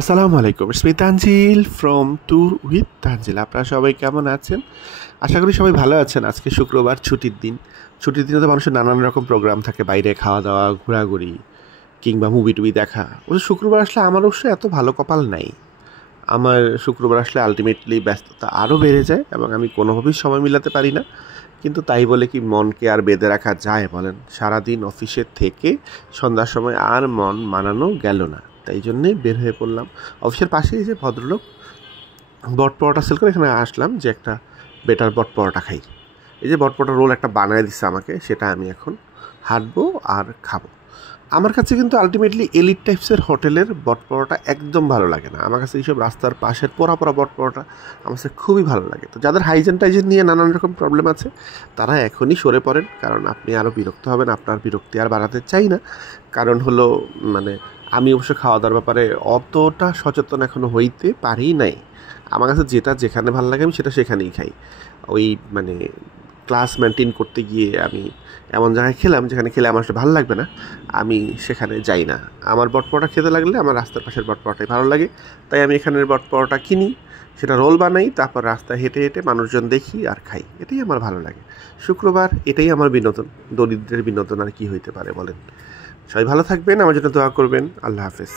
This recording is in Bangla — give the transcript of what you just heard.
আসসালামু আলাইকুম, it's me Tanzil from tour with Tanzil. আপনারা সবাই কেমন আছেন? আশা করি সবাই ভালো আছেন। আজকে শুক্রবার, ছুটির দিন। ছুটির দিনে তো মানুষের নানান রকম প্রোগ্রাম থাকে, বাইরে খাওয়া দাওয়া, ঘোরাঘুরি কিংবা মুভি টুভি দেখা। ওই শুক্রবার আসলে আমার অবশ্য এত ভালো কপাল নাই। আমার শুক্রবার আসলে আলটিমেটলি ব্যস্ততা আরও বেড়ে যায় এবং আমি কোনোভাবেই সময় মিলাতে পারি না। কিন্তু তাই বলে কি মনকে আর বেঁধে রাখা যায় বলেন? সারাদিন অফিসের থেকে সন্ধ্যার সময় আর মন মানানো গেল না, তাই জন্যেই বের হয়ে পড়লাম। অফিসের পাশেই যে ভদ্রলোক বট পরোটা সেল করে, এখানে আসলাম যে একটা বেটার বট পরোটা খাই। এই যে বট পরোটা রোল একটা বানায় দিচ্ছে আমাকে, সেটা আমি এখন হাঁটবো আর খাবো। আমার কাছে কিন্তু আলটিমেটলি এলিট টাইপসের হোটেলের বট পরোটা একদম ভালো লাগে না। আমার কাছে এইসব রাস্তার পাশের পোড়া পোড়া বট পরোটা আমার কাছে খুবই ভালো লাগে। তো যাদের হাইজেন টাইজেন নিয়ে নানান রকম প্রবলেম আছে, তারা এখনই সরে পড়েন, কারণ আপনি আরও বিরক্ত হবেন। আপনার বিরক্তি আর বাড়াতে চাই না। কারণ হলো আমি অবশ্য খাওয়া দাওয়ার ব্যাপারে অতটা সচেতন এখনও হইতে পারি নাই। আমার কাছে যেটা যেখানে ভালো লাগে আমি সেটা সেখানেই খাই। ওই মানে ক্লাস মেনটেন করতে গিয়ে আমি এমন জায়গায় খেলাম যেখানে খেলে আমার আসলে ভালো লাগবে না, আমি সেখানে যাই না। আমার বট পরোটা খেতে লাগলে আমার রাস্তার পাশের বট পরোটাই ভালো লাগে, তাই আমি এখানের বট পরোটা কিনি, সেটা রোল বানাই, তারপর রাস্তায় হেঁটে হেঁটে মানুষজন দেখি আর খাই। এটাই আমার ভালো লাগে। শুক্রবার এটাই আমার বিনোদন। দরিদ্রের বিনোদন আর কি হইতে পারে বলেন? সবাই ভালো থাকবেন, আমার জন্য দোয়া করবেন। আল্লাহ হাফেজ।